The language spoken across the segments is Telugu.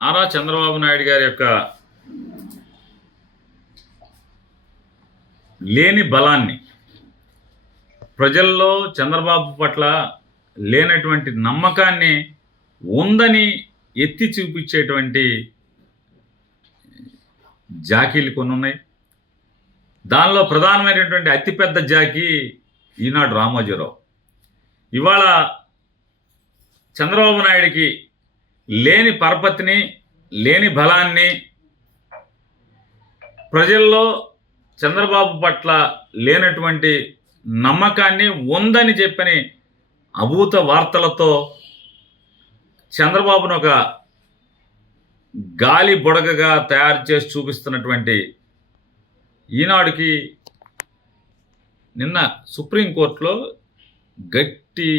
నారా చంద్రబాబు నాయుడు గారి యొక్క లేని బలాన్ని, ప్రజల్లో చంద్రబాబు పట్ల లేనటువంటి నమ్మకాన్ని ఉందని ఎత్తి చూపించేటువంటి జాకీలు కొన్ని ఉన్నాయి. దానిలో ప్రధానమైనటువంటి అతిపెద్ద జాకీ ఈనాడు రామోజీరావు. ఇవాళ చంద్రబాబు నాయుడికి లేని పరపతిని, లేని బలాన్ని, ప్రజల్లో చంద్రబాబు పట్ల లేనటువంటి నమ్మకాన్ని ఉందని చెప్పని అభూత వార్తలతో చంద్రబాబును ఒక గాలి బుడగగా తయారు చేసి చూపిస్తున్నటువంటి ఈనాడుకి నిన్న సుప్రీంకోర్టులో గట్టి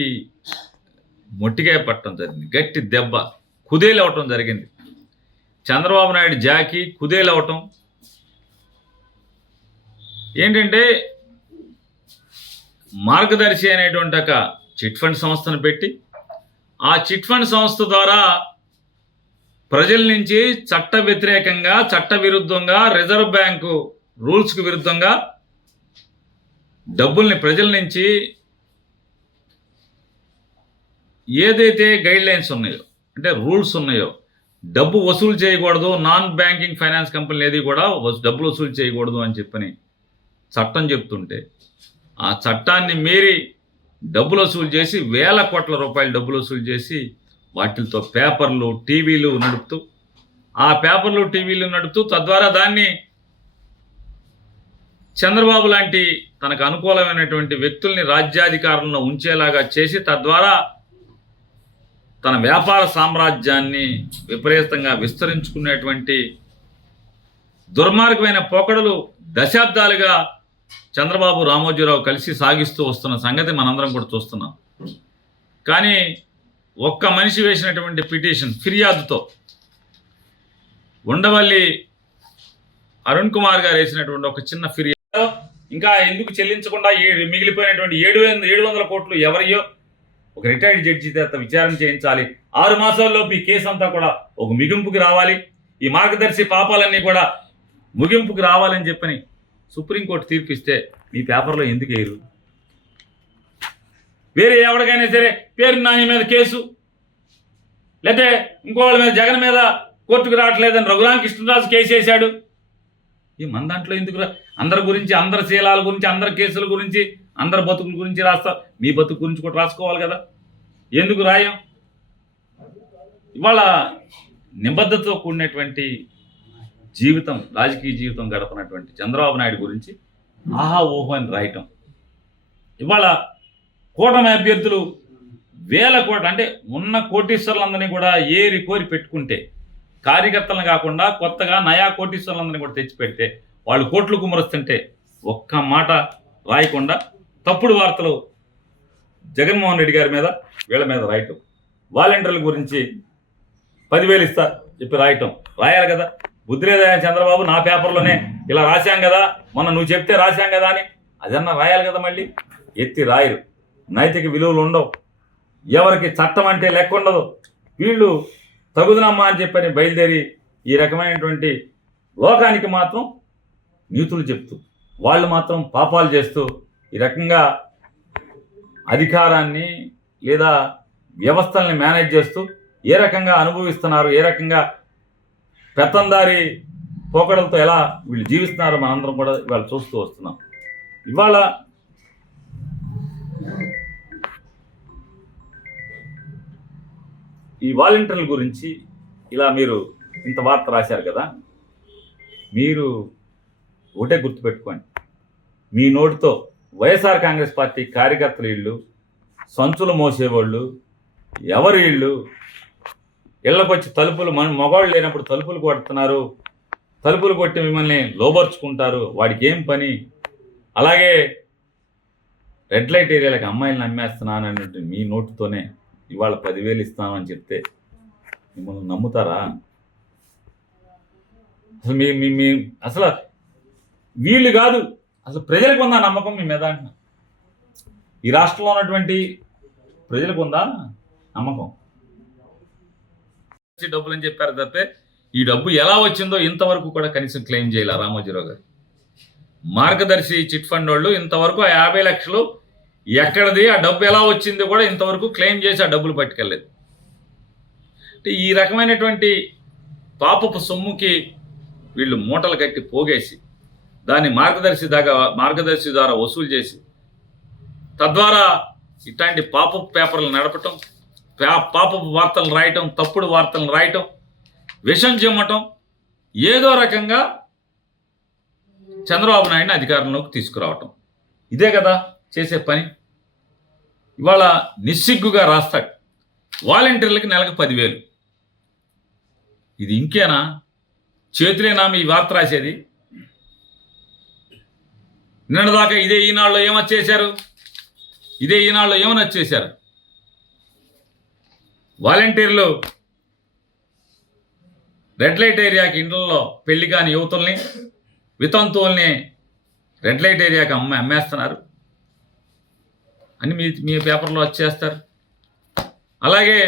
మొట్టికాయ పట్టడం జరిగింది. గట్టి దెబ్బ, కుదేలవటం జరిగింది. చంద్రబాబు నాయుడు జాకి కుదేలవటం ఏంటంటే, మార్గదర్శి అనేటువంటి ఒక చిట్ ఫండ్ సంస్థను పెట్టి, ఆ చిట్ ఫండ్ సంస్థ ద్వారా ప్రజల నుంచి చట్ట వ్యతిరేకంగా, చట్ట విరుద్ధంగా, రిజర్వ్ బ్యాంకు రూల్స్కి విరుద్ధంగా డబ్బుల్ని ప్రజల నుంచి ఏదైతే గైడ్ లైన్స్ ఉన్నాయో, అంటే రూల్స్ ఉన్నాయో, డబ్బు వసూలు చేయకూడదు, నాన్ బ్యాంకింగ్ ఫైనాన్స్ కంపెనీలు ఏది కూడా డబ్బులు వసూలు చేయకూడదు అని చెప్పని చట్టం చెప్తుంటే, ఆ చట్టాన్ని మీరి డబ్బులు వసూలు చేసి వేల కోట్ల రూపాయలు డబ్బులు వసూలు చేసి వాటితో పేపర్లు, టీవీలు నడుపుతూ, ఆ పేపర్లు, టీవీలు నడుపుతూ తద్వారా దాన్ని చంద్రబాబు లాంటి తనకు అనుకూలమైనటువంటి వ్యక్తుల్ని రాజ్యాధికారంలో ఉంచేలాగా చేసి తద్వారా తన వ్యాపార సామ్రాజ్యాన్ని విపరీతంగా విస్తరించుకునేటువంటి దుర్మార్గమైన పోకడలు దశాబ్దాలుగా చంద్రబాబు, రామోజీరావు కలిసి సాగిస్తూ వస్తున్న సంగతి మనందరం కూడా చూస్తున్నాం. కానీ ఒక్క మనిషి వేసినటువంటి పిటిషన్, ఫిర్యాదుతో ఉండవల్లి అరుణ్ కుమార్ గారు వేసినటువంటి ఒక చిన్న ఫిర్యాదు ఇంకా ఎందుకు చెల్లించకుండా మిగిలిపోయినటువంటి 700 కోట్లు ఎవరియో ఒక రిటైర్డ్ జడ్జి చేత విచారణ చేయించాలి. 6 మాసాల్లోపు ఈ కేసు అంతా కూడా ఒక ముగింపుకి రావాలి. ఈ మార్గదర్శి పాపాలన్నీ కూడా ముగింపుకి రావాలని చెప్పని సుప్రీంకోర్టు తీర్పు ఇస్తే మీ పేపర్లో ఎందుకు వేయరు? వేరే ఎవరికైనా సరే పేరు నాని మీద కేసు, లేకపోతే ఇంకో వాళ్ళ మీద, జగన్ మీద కోర్టుకు రావట్లేదని రఘురామకృష్ణరాజు కేసు వేశాడు. ఈ మన దాంట్లో ఎందుకు అందరి గురించి, అందరి శీలాల గురించి, అందరి కేసుల గురించి, అందరి బతుకుల గురించి రాస్తా, మీ బతుకు గురించి కూడా రాసుకోవాలి కదా, ఎందుకు రాయం? ఇవాళ నిబద్ధతతో కూడినటువంటి జీవితం, రాజకీయ జీవితం గడపనటువంటి చంద్రబాబు నాయుడు గురించి ఆహా ఓహో అని రాయటం. ఇవాళ కూటమి అభ్యర్థులు వేల కోట్ల, అంటే ఉన్న కోటీశ్వరులందరినీ కూడా ఏరి కోరి పెట్టుకుంటే, కార్యకర్తలను కాకుండా కొత్తగా నయా కోటీశ్వరులందరినీ కూడా తెచ్చిపెడితే వాళ్ళు కోట్లు కుమరుస్తుంటే ఒక్క మాట రాయకుండా తప్పుడు వార్తలు జగన్మోహన్ రెడ్డి గారి మీద, వీళ్ళ మీద రాయటం, వాలంటీర్ల గురించి 10,000 ఇస్తా చెప్పి రాయటం. రాయాలి కదా, బుద్ధి లేదా చంద్రబాబు? నా పేపర్లోనే ఇలా రాశాం కదా, మొన్న నువ్వు చెప్తే రాశాం కదా అని అదన్నా రాయాలి కదా. మళ్ళీ ఎత్తి రాయరు. నైతిక విలువలు ఉండవు, ఎవరికి చట్టం అంటే లెక్క ఉండదు. వీళ్ళు తగుదనమ్మా అని చెప్పని బయలుదేరి ఈ రకమైనటువంటి లోకానికి మాత్రం నీతులు చెప్తూ, వాళ్ళు మాత్రం పాపాలు చేస్తూ ఈ రకంగా అధికారాన్ని లేదా వ్యవస్థల్ని మేనేజ్ చేస్తూ ఏ రకంగా అనుభవిస్తున్నారు, ఏ రకంగా పెత్తందారి పోకడలతో ఎలా వీళ్ళు జీవిస్తున్నారో మనందరం కూడా ఇవాళ చూస్తూ వస్తున్నాం. ఇవాళ ఈ వాలంటీర్ల గురించి ఇలా మీరు ఇంత వార్త రాశారు కదా, మీరు ఒకటే గుర్తుపెట్టుకోండి, మీ నోటితో వైఎస్ఆర్ కాంగ్రెస్ పార్టీ కార్యకర్తలు వీళ్ళు, సంచులు మోసేవాళ్ళు ఎవరు వీళ్ళు, ఇళ్ళకు వచ్చి తలుపులు, మగవాళ్ళు లేనప్పుడు తలుపులు కొడుతున్నారు, తలుపులు కొట్టి మిమ్మల్ని లోబర్చుకుంటారు, వాడికి ఏం పని, అలాగే రెడ్ లైట్ ఏరియాలకు అమ్మాయిలను అమ్మేస్తున్నాను అన్నట్టు మీ నోటితోనే ఇవాళ 10,000 ఇస్తామని చెప్తే మిమ్మల్ని నమ్ముతారా? అసలు మీ అసలు వీళ్ళు కాదు, అసలు ప్రజలకు ఉందా నమ్మకం మీ మీద అంటున్నా? ఈ రాష్ట్రంలో ఉన్నటువంటి ప్రజలకు ఉందా నమ్మకం? డబ్బులు అని చెప్పారు తప్పే ఈ డబ్బు ఎలా వచ్చిందో ఇంతవరకు కూడా కనీసం క్లెయిమ్ చేయాల రామోజీరావు గారు. మార్గదర్శి చిట్ ఫండ్ వాళ్ళు ఇంతవరకు ఆ 50 లక్షలు ఎక్కడది, ఆ డబ్బు ఎలా వచ్చిందో కూడా ఇంతవరకు క్లెయిమ్ చేసి ఆ డబ్బులు పట్టుకెళ్ళలేదు. అంటే ఈ రకమైనటువంటి పాపపు సొమ్ముకి వీళ్ళు మూటలు కట్టి పోగేసి దాన్ని మార్గదర్శి ద్వారా వసూలు చేసి తద్వారా ఇట్లాంటి పాపపు పేపర్లు నడపటం, పాపపు వార్తలు రాయటం, తప్పుడు వార్తలను రాయటం, విషం చిమ్మటం, ఏదో రకంగా చంద్రబాబు నాయుడిని అధికారంలోకి తీసుకురావటం, ఇదే కదా చేసే పని. ఇవాళ నిస్సిగ్గుగా రాస్తాడు వాలంటీర్లకి నెలకు 10,000. ఇది ఇంకేనా? చేతులేనా మీ వార్త రాసేది? నిన్నదాకా ఇదే ఈనాడులో ఏమొచ్చేశారు? వాలంటీర్లు రెడ్ లైట్ ఏరియాకి ఇండ్లలో పెళ్లి కాని యువతుల్ని, వితంతువుల్ని రెడ్ లైట్ ఏరియాకి అమ్మేస్తున్నారు అని మీ పేపర్లో వచ్చేస్తారు. అలాగే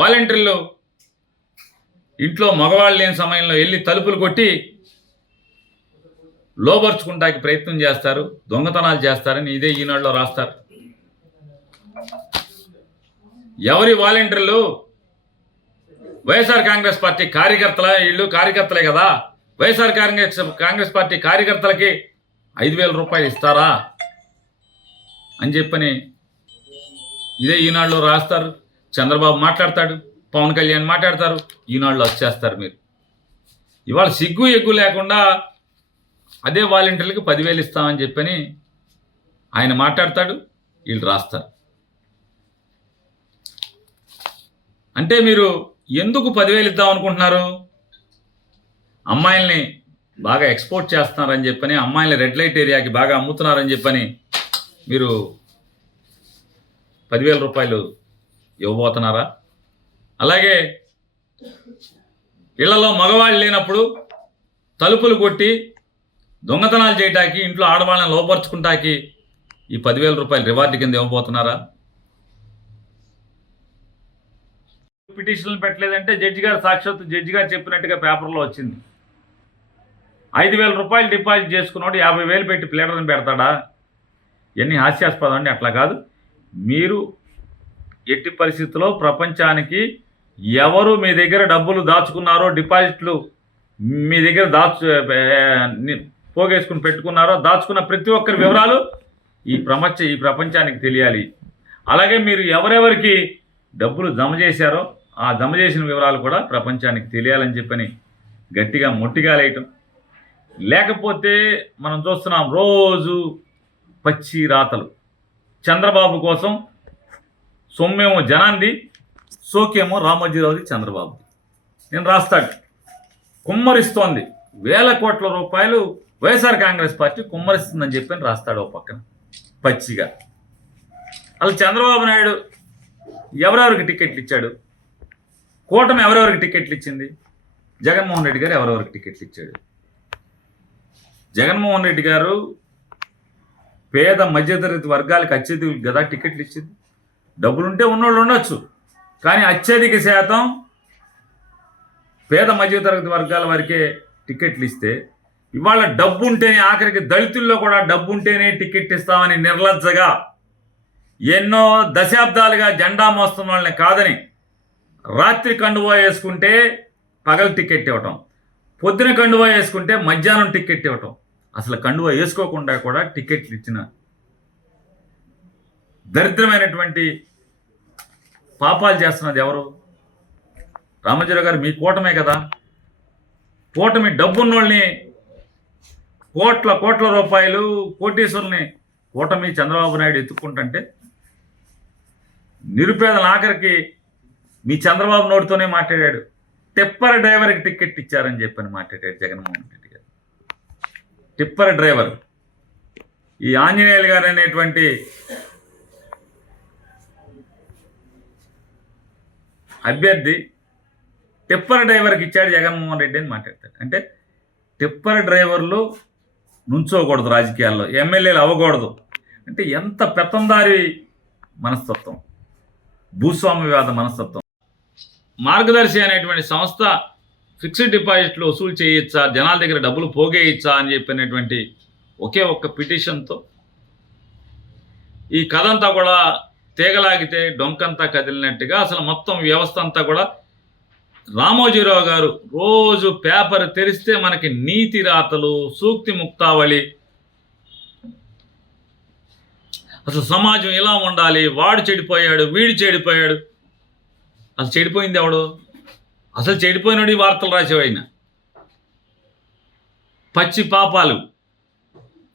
వాలంటీర్లు ఇంట్లో మగవాళ్ళు లేని సమయంలో వెళ్ళి తలుపులు కొట్టి లోబర్చుకుంటానికి ప్రయత్నం చేస్తారు, దొంగతనాలు చేస్తారని ఇదే ఈనాడులో రాస్తారు. ఎవరి వాలంటీర్లు? వైఎస్ఆర్ కాంగ్రెస్ పార్టీ వీళ్ళు కార్యకర్తలే కదా. వైఎస్ఆర్ కాంగ్రెస్ పార్టీ కార్యకర్తలకి 5,000 రూపాయలు ఇస్తారా అని చెప్పని ఇదే ఈనాడులో రాస్తారు. చంద్రబాబు మాట్లాడతాడు, పవన్ కళ్యాణ్ మాట్లాడతారు, ఈనాడులో వచ్చేస్తారు. మీరు ఇవాళ సిగ్గు ఎగ్గు లేకుండా అదే వాలంటీర్లకు 10,000 ఇస్తామని చెప్పని ఆయన మాట్లాడతాడు, వీళ్ళు రాస్తారు. అంటే మీరు ఎందుకు 10,000 ఇద్దాం అనుకుంటున్నారు? అమ్మాయిల్ని బాగా ఎక్స్పోర్ట్ చేస్తున్నారని చెప్పని, అమ్మాయిల్ని రెడ్ లైట్ ఏరియాకి బాగా అమ్ముతున్నారని చెప్పని మీరు 10,000 రూపాయలు ఇవ్వబోతున్నారా? అలాగే ఇళ్లలో మగవాళ్ళు లేనప్పుడు తలుపులు కొట్టి దొంగతనాలు చేయటానికి, ఇంట్లో ఆడవాళ్ళని లోపరుచుకుంటాకి ఈ 10,000 రూపాయలు రివార్డు కింద ఇవ్వబోతున్నారా? పిటిషన్లు పెట్టలేదంటే జడ్జి గారు చెప్పినట్టుగా పేపర్లో వచ్చింది. 5,000 రూపాయలు డిపాజిట్ చేసుకున్నాడు 50,000 పెట్టి ప్లేటర్ని పెడతాడా? ఇవన్నీ హాస్యాస్పదం అండి. అట్లా కాదు. మీరు ఎట్టి పరిస్థితుల్లో ప్రపంచానికి ఎవరు మీ దగ్గర డబ్బులు దాచుకున్నారో, డిపాజిట్లు మీ దగ్గర పోగేసుకుని పెట్టుకున్నారో, దాచుకున్న ప్రతి ఒక్కరి వివరాలు ఈ ప్రపంచానికి తెలియాలి. అలాగే మీరు ఎవరెవరికి డబ్బులు జమ చేశారో ఆ జమ చేసిన వివరాలు కూడా ప్రపంచానికి తెలియాలని చెప్పని గట్టిగా మొట్టిగాలేయటం. లేకపోతే మనం చూస్తున్నాం రోజు పచ్చి రాతలు. చంద్రబాబు కోసం సొమ్మేమో జనాంది, సోకేమో రామోజీరావుది, చంద్రబాబుది. నేను రాస్తాడు కుమ్మరిస్తోంది, 1,000 కోట్ల రూపాయలు వైఎస్ఆర్ కాంగ్రెస్ పార్టీ కుమ్మరిస్తుందని చెప్పని రాస్తాడు ఓ పక్కన పచ్చిగా. అసలు చంద్రబాబు నాయుడు ఎవరెవరికి టికెట్లు ఇచ్చాడు? కూటమి ఎవరెవరికి టికెట్లు ఇచ్చింది? జగన్మోహన్ రెడ్డి గారు ఎవరెవరికి టికెట్లు ఇచ్చాడు? జగన్మోహన్ రెడ్డి గారు పేద మధ్యతరగతి వర్గాలకు అత్యధిక కదా టికెట్లు ఇచ్చింది. డబ్బులుంటే ఉన్నోళ్ళు ఉండొచ్చు, కానీ అత్యధిక శాతం పేద మధ్యతరగతి వర్గాల వారికే టికెట్లు ఇస్తే, ఇవాళ డబ్బు ఉంటేనే, ఆఖరికి దళితుల్లో కూడా డబ్బు ఉంటేనే టికెట్ ఇస్తామని నిర్లజ్జగా ఎన్నో దశాబ్దాలుగా జెండా మోస్తున్న వాళ్ళని కాదని రాత్రి కండువా వేసుకుంటే పగలు టికెట్ ఇవ్వటం, పొద్దున కండువా వేసుకుంటే మధ్యాహ్నం టికెట్ ఇవ్వటం, అసలు కండువా వేసుకోకుండా కూడా టికెట్లు ఇచ్చిన దరిద్రమైనటువంటి పాపాలు చేస్తున్నది ఎవరు? రామోజీరావు గారు, మీ కూటమే కదా. కూటమి డబ్బున్నోళ్ళని, కోట్ల రూపాయలు కోటీశ్వరుల్ని కూటమి చంద్రబాబు నాయుడు ఎత్తుక్కుంటుంటే, నిరుపేదల ఆఖరికి మీ చంద్రబాబు నోటితోనే మాట్లాడాడు. టిప్పర్ డ్రైవర్కి టికెట్ ఇచ్చారని చెప్పని మాట్లాడాడు జగన్మోహన్ రెడ్డి గారు. టిప్పర్ డ్రైవర్, ఈ ఆంజనేయులు గారు అనేటువంటి అభ్యర్థి టిప్పర్ డ్రైవర్కి ఇచ్చాడు జగన్మోహన్ రెడ్డి అని మాట్లాడతాడు. అంటే టిప్పర్ డ్రైవర్లు నుంచోకూడదు రాజకీయాల్లో, ఎమ్మెల్యేలు అవ్వకూడదు అంటే ఎంత పెత్తందారి మనస్తత్వం, భూస్వామ్యవాద మనస్తత్వం. మార్గదర్శి అనేటువంటి సంస్థ ఫిక్స్డ్ డిపాజిట్లు వసూలు చేయొచ్చా, జనాల దగ్గర డబ్బులు పోగేయచ్చా అని చెప్పినటువంటి ఒకే ఒక్క పిటిషన్తో ఈ కథ అంతా కూడా తీగలాగితే డొంకంతా కదిలినట్టుగా అసలు మొత్తం వ్యవస్థ అంతా కూడా రామోజీరావు గారు రోజు పేపర్ తెరిస్తే మనకి నీతి రాతలు, సూక్తి ముక్తావళి, అసలు సమాజం ఇలా ఉండాలి, వాడు చెడిపోయాడు, వీడు చెడిపోయాడు. అసలు చెడిపోయింది ఎవడు? అసలు చెడిపోయినాడు ఈ వార్తలు రాసేవాయన. పచ్చి పాపాలు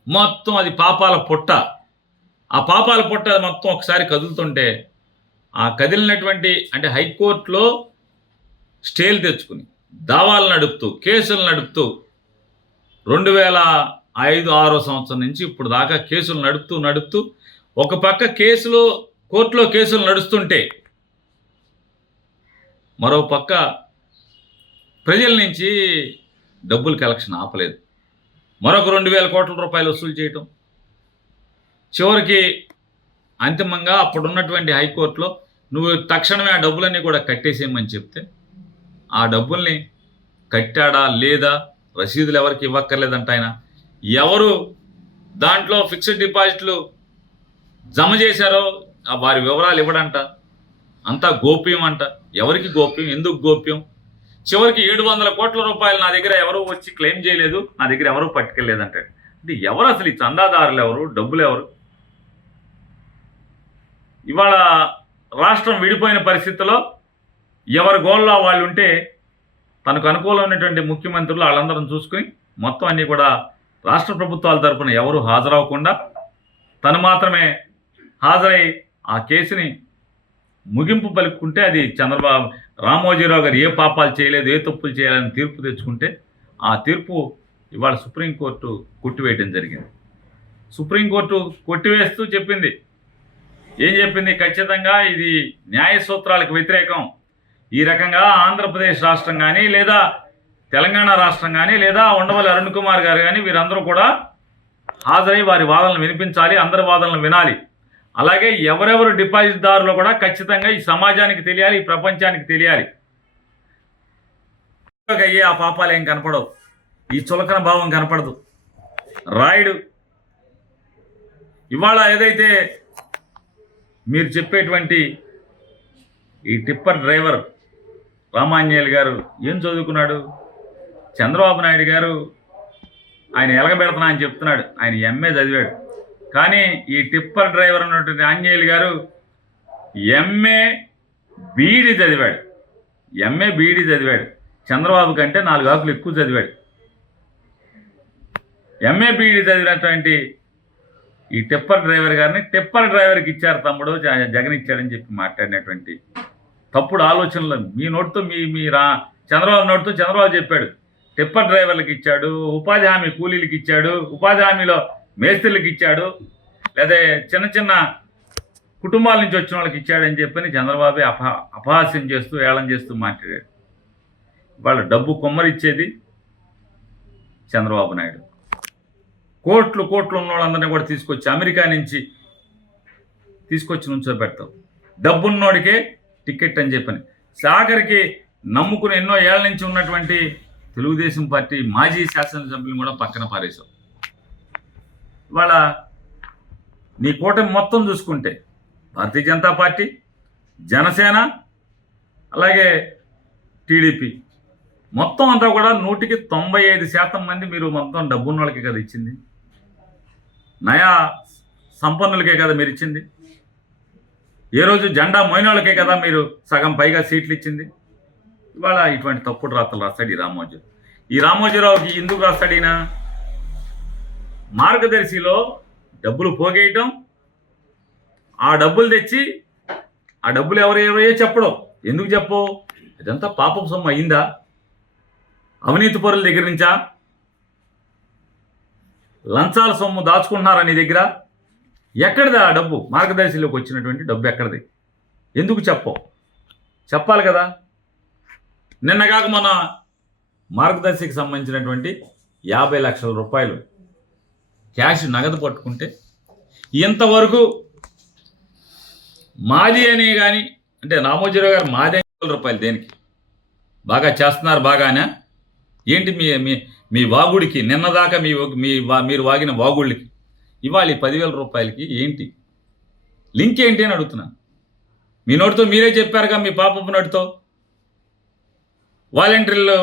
మొత్తం, అది పాపాల పుట్ట. ఆ పాపాల పుట్ట మొత్తం ఒకసారి కదులుతుంటే ఆ కదిలినటువంటి అంటే హైకోర్టులో స్టేలు తెచ్చుకుని దావాలు నడుపుతూ, కేసులు నడుపుతూ 2005-6 సంవత్సరం నుంచి ఇప్పుడు దాకా కేసులు నడుపుతూ ఒక పక్క కోర్టులో కేసులు నడుస్తుంటే మరో పక్క ప్రజల నుంచి డబ్బులు కలెక్షన్ ఆపలేదు. మరొక 2,000 కోట్ల రూపాయలు వసూలు చేయటం. చివరికి అంతిమంగా అప్పుడున్నటువంటి హైకోర్టులో నువ్వు తక్షణమే ఆ డబ్బులన్నీ కూడా కట్టేసేయమని చెప్తే ఆ డబ్బుల్ని కట్టాడా లేదా, రసీదులు ఎవరికి ఇవ్వక్కర్లేదంట ఆయన. ఎవరు దాంట్లో ఫిక్స్డ్ డిపాజిట్లు జమ చేశారో వారి వివరాలు ఇవ్వడంట. అంతా గోప్యం అంట. ఎవరికి గోప్యం, ఎందుకు గోప్యం? చివరికి 700 కోట్ల రూపాయలు నా దగ్గర ఎవరు వచ్చి క్లెయిమ్ చేయలేదు, నా దగ్గర ఎవరు పట్టుకెళ్ళలేదంటాడు. అంటే ఎవరు అసలు ఈ చందాదారులు ఎవరు, డబ్బులు ఎవరు? ఇవాళ రాష్ట్రం విడిపోయిన పరిస్థితుల్లో ఎవరి గోల్లో వాళ్ళు ఉంటే తనకు అనుకూలమైనటువంటి ముఖ్యమంత్రులు వాళ్ళందరం చూసుకుని మొత్తం అన్నీ కూడా రాష్ట్ర ప్రభుత్వాల తరఫున ఎవరు హాజరవ్వకుండా తను మాత్రమే హాజరై ఆ కేసుని ముగింపు పలుకుంటే అది రామోజీరావు గారు ఏ పాపాలు చేయలేదు, ఏ తప్పులు చేయాలని తీర్పు తెచ్చుకుంటే ఆ తీర్పు ఇవాళ సుప్రీంకోర్టు కొట్టివేయడం జరిగింది. సుప్రీంకోర్టు కొట్టివేస్తూ చెప్పింది, ఏం చెప్పింది? ఖచ్చితంగా ఇది న్యాయ సూత్రాలకు వ్యతిరేకం. ఈ రకంగా ఆంధ్రప్రదేశ్ రాష్ట్రం కానీ లేదా తెలంగాణ రాష్ట్రం కానీ లేదా ఉండవల్లి అరుణ్ కుమార్ గారు కానీ వీరందరూ కూడా హాజరై వారి వాదనలు వినిపించాలి, అందరి వాదనలు వినాలి. అలాగే ఎవరెవరు డిపాజిట్దారులు కూడా ఖచ్చితంగా ఈ సమాజానికి తెలియాలి, ఈ ప్రపంచానికి తెలియాలి. అయ్యే ఆ పాపాలు ఏం కనపడవు, ఈ చులకన భావం కనపడదు. రాయుడు ఇవాళ ఏదైతే మీరు చెప్పేటువంటి ఈ టిప్పర్ డ్రైవర్ రామాంజనేయులు గారు ఏం చదువుకున్నాడు? చంద్రబాబు నాయుడు గారు ఆయన ఎలగబెడుతున్నా అని చెప్తున్నాడు, ఆయన ఎంఏ చదివాడు. కానీ ఈ టిప్పర్ డ్రైవర్ ఉన్నటువంటి ఆంజనేయులు గారు ఎంఏ బీఈడీ చదివాడు. చంద్రబాబు కంటే 4 ఆకులు ఎక్కువ చదివాడు. ఎంఏ బీఈడీ చదివినటువంటి ఈ టిప్పర్ డ్రైవర్ గారిని టిప్పర్ డ్రైవర్కి ఇచ్చారు తమ్ముడు, జగన్ ఇచ్చాడని చెప్పి మాట్లాడినటువంటి తప్పుడు ఆలోచనలు మీ నోటితో చంద్రబాబు నోటితో చంద్రబాబు చెప్పాడు. టిప్పర్ డ్రైవర్లకు ఇచ్చాడు, ఉపాధి హామీ కూలీలకు ఇచ్చాడు, ఉపాధి హామీలో మేస్త్రులకు ఇచ్చాడు, లేదా చిన్న చిన్న కుటుంబాల నుంచి వచ్చిన వాళ్ళకి ఇచ్చాడని చెప్పని చంద్రబాబు అపహాస్యం చేస్తూ ఏళం చేస్తూ మాట్లాడాడు. వాళ్ళ డబ్బు కొమ్మరిచ్చేది చంద్రబాబు నాయుడు. కోట్లు ఉన్న వాళ్ళందరినీ కూడా తీసుకొచ్చి అమెరికా నుంచి తీసుకొచ్చి నుంచోబెడతావు. డబ్బున్నోడికే టికెట్ అని చెప్పని సాగరికి నమ్ముకుని ఎన్నో ఏళ్ల నుంచి ఉన్నటువంటి తెలుగుదేశం పార్టీ మాజీ శాసనసభ్యులను కూడా పక్కన పారేశావు. ఇవాళ నీ కూటమి మొత్తం చూసుకుంటే భారతీయ జనతా పార్టీ, జనసేన, అలాగే టీడీపీ మొత్తం అంతా కూడా 195% మంది మీరు మొత్తం డబ్బున్న వాళ్ళకే కదా ఇచ్చింది, నయా సంపన్నులకే కదా మీరు ఇచ్చింది. ఏ రోజు జెండా మోయిన వాళ్ళకే కదా మీరు సగం పైగా సీట్లు ఇచ్చింది. ఇవాళ ఇటువంటి తప్పుడు రాతలు రాస్తాడు ఈ రామోజీరావుకి ఎందుకు రాస్తాడినా? మార్గదర్శిలో డబ్బులు పోగేయటం, ఆ డబ్బులు తెచ్చి ఆ డబ్బులు ఎవరో చెప్పడం. ఎందుకు చెప్పవు? ఇదంతా పాపం సొమ్ము అయిందా? అవినీతి పరుల దగ్గర నుంచా? లంచాల సొమ్ము దాచుకుంటున్నారా నీ దగ్గర? ఎక్కడిదా ఆ డబ్బు? మార్గదర్శిలోకి వచ్చినటువంటి డబ్బు ఎక్కడిది? ఎందుకు చెప్పవు? చెప్పాలి కదా. నిన్నగాక మన మార్గదర్శికి సంబంధించినటువంటి 50 లక్షల రూపాయలు క్యాష్ నగదు పట్టుకుంటే ఇంతవరకు మాది అనే కానీ అంటే రామోజీరావు గారు మాది రూపాయలు దేనికి? బాగా చేస్తున్నారు బాగానే. ఏంటి మీ మీ మీ వాగుడికి నిన్నదాకా మీరు వాగిన వాగుళ్ళకి ఇవాళ ఈ 10,000 రూపాయలకి ఏంటి లింక్ ఏంటి అని అడుగుతున్నాను. మీ నోటితో మీరే చెప్పారుగా, మీ పాపపు నోటితో వాలంటీర్లు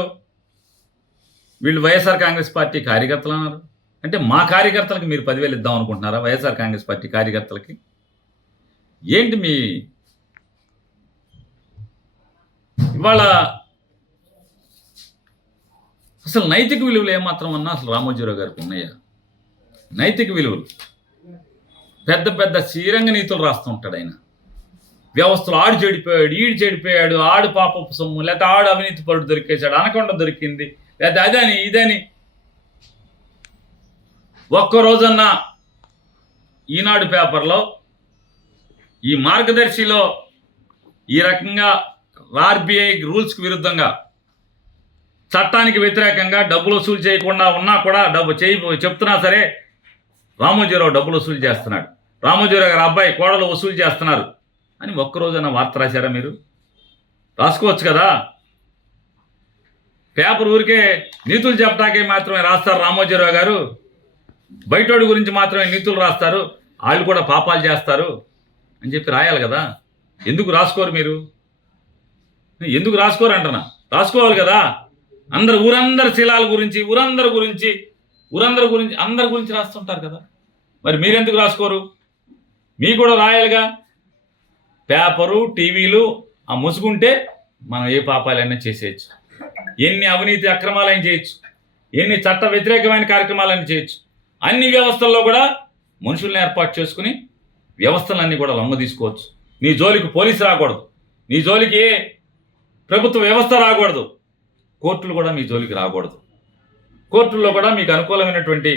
వీళ్ళు వైఎస్ఆర్ కాంగ్రెస్ పార్టీ కార్యకర్తలు అన్నారు. అంటే మా కార్యకర్తలకి మీరు 10,000 ఇద్దాం అనుకుంటున్నారా? వైఎస్ఆర్ కాంగ్రెస్ పార్టీ కార్యకర్తలకి ఏంటి మీ ఇవాళ అసలు నైతిక విలువలు ఏమాత్రం అన్నా అసలు రామోజీరావు గారికి ఉన్నాయా? నైతిక విలువలు పెద్ద పెద్ద శ్రీరంగ నీతులు రాస్తూ ఉంటాడు ఆయన. వ్యవస్థలు ఆడు చెడిపోయాడు, ఈడు చెడిపోయాడు, ఆడు పాపపు సొమ్ము, లేకపోతే ఆడు అవినీతి పరుడు దొరికేశాడు, అనకొండ దొరికింది, లేకపోతే అదని ఇదని. ఒక్కరోజన్నా ఈనాడు పేపర్లో ఈ మార్గదర్శిలో ఈ రకంగా ఆర్బీఐ రూల్స్కి విరుద్ధంగా చట్టానికి వ్యతిరేకంగా డబ్బులు వసూలు చేయకుండా ఉన్నా కూడా చెప్తున్నా సరే రామోజీరావు డబ్బులు వసూలు చేస్తున్నాడు, రామోజీరావు గారి అబ్బాయి కోడలు వసూలు చేస్తున్నారు అని ఒక్కరోజైనా వార్త రాశారా మీరు? రాసుకోవచ్చు కదా. పేపర్ ఊరికే నీతులు చెప్పడాకే మాత్రమే రాస్తారు రామోజీరావు గారు, బయటోడి గురించి మాత్రమే నీతులు రాస్తారు, వాళ్ళు కూడా పాపాలు చేస్తారు అని చెప్పి రాయాలి కదా. ఎందుకు రాసుకోరు మీరు? ఎందుకు రాసుకోరు అంటున్నా? రాసుకోవాలి కదా. ఊరందరి శీలాల గురించి అందరి గురించి రాస్తుంటారు కదా. మరి మీరెందుకు రాసుకోరు? మీకు కూడా రాయాలిగా. పేపరు టీవీలు ఆ ముసుగుంటే మనం ఏ పాపాలైనా చేసేయచ్చు, ఎన్ని అవినీతి అక్రమాలైనా చేయొచ్చు, ఎన్ని చట్ట వ్యతిరేకమైన కార్యక్రమాలైనా చేయొచ్చు. అన్ని వ్యవస్థల్లో కూడా మనుషుల్ని ఏర్పాటు చేసుకుని వ్యవస్థలన్నీ కూడా లొంగ తీసుకోవచ్చు. నీ జోలికి పోలీసు రాకూడదు, నీ జోలికి ఏ ప్రభుత్వ వ్యవస్థ రాకూడదు, కోర్టులు కూడా మీ జోలికి రాకూడదు. కోర్టుల్లో కూడా మీకు అనుకూలమైనటువంటి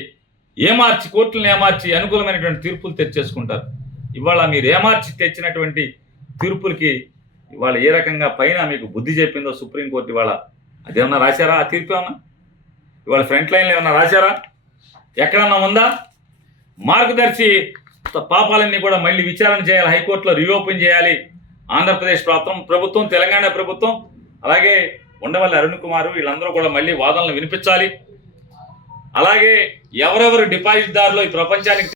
కోర్టులను ఏమార్చి అనుకూలమైనటువంటి తీర్పులు తెచ్చేసుకుంటారు. ఇవాళ మీరు ఏమార్చి తెచ్చినటువంటి తీర్పులకి ఇవాళ ఏ రకంగా పైన మీకు బుద్ధి చెప్పిందో సుప్రీంకోర్టు ఇవాళ అదేమన్నా రాశారా? ఆ తీర్పు ఏమన్నా ఇవాళ ఫ్రంట్ లైన్లో ఏమన్నా రాశారా? ఎక్కడన్నా ఉందా? మార్గదర్శి పాపాలన్నీ కూడా మళ్ళీ విచారణ చేయాలి, హైకోర్టులో రీఓపెన్ చేయాలి. ఆంధ్రప్రదేశ్ ప్రభుత్వం, తెలంగాణ ప్రభుత్వం, అలాగే ఉండవల్లి అరుణ్ కుమార్ వీళ్ళందరూ కూడా మళ్ళీ వాదనలు వినిపించాలి. అలాగే ఎవరెవరు డిపాజిట్దారులు ఈ ప్రపంచానికి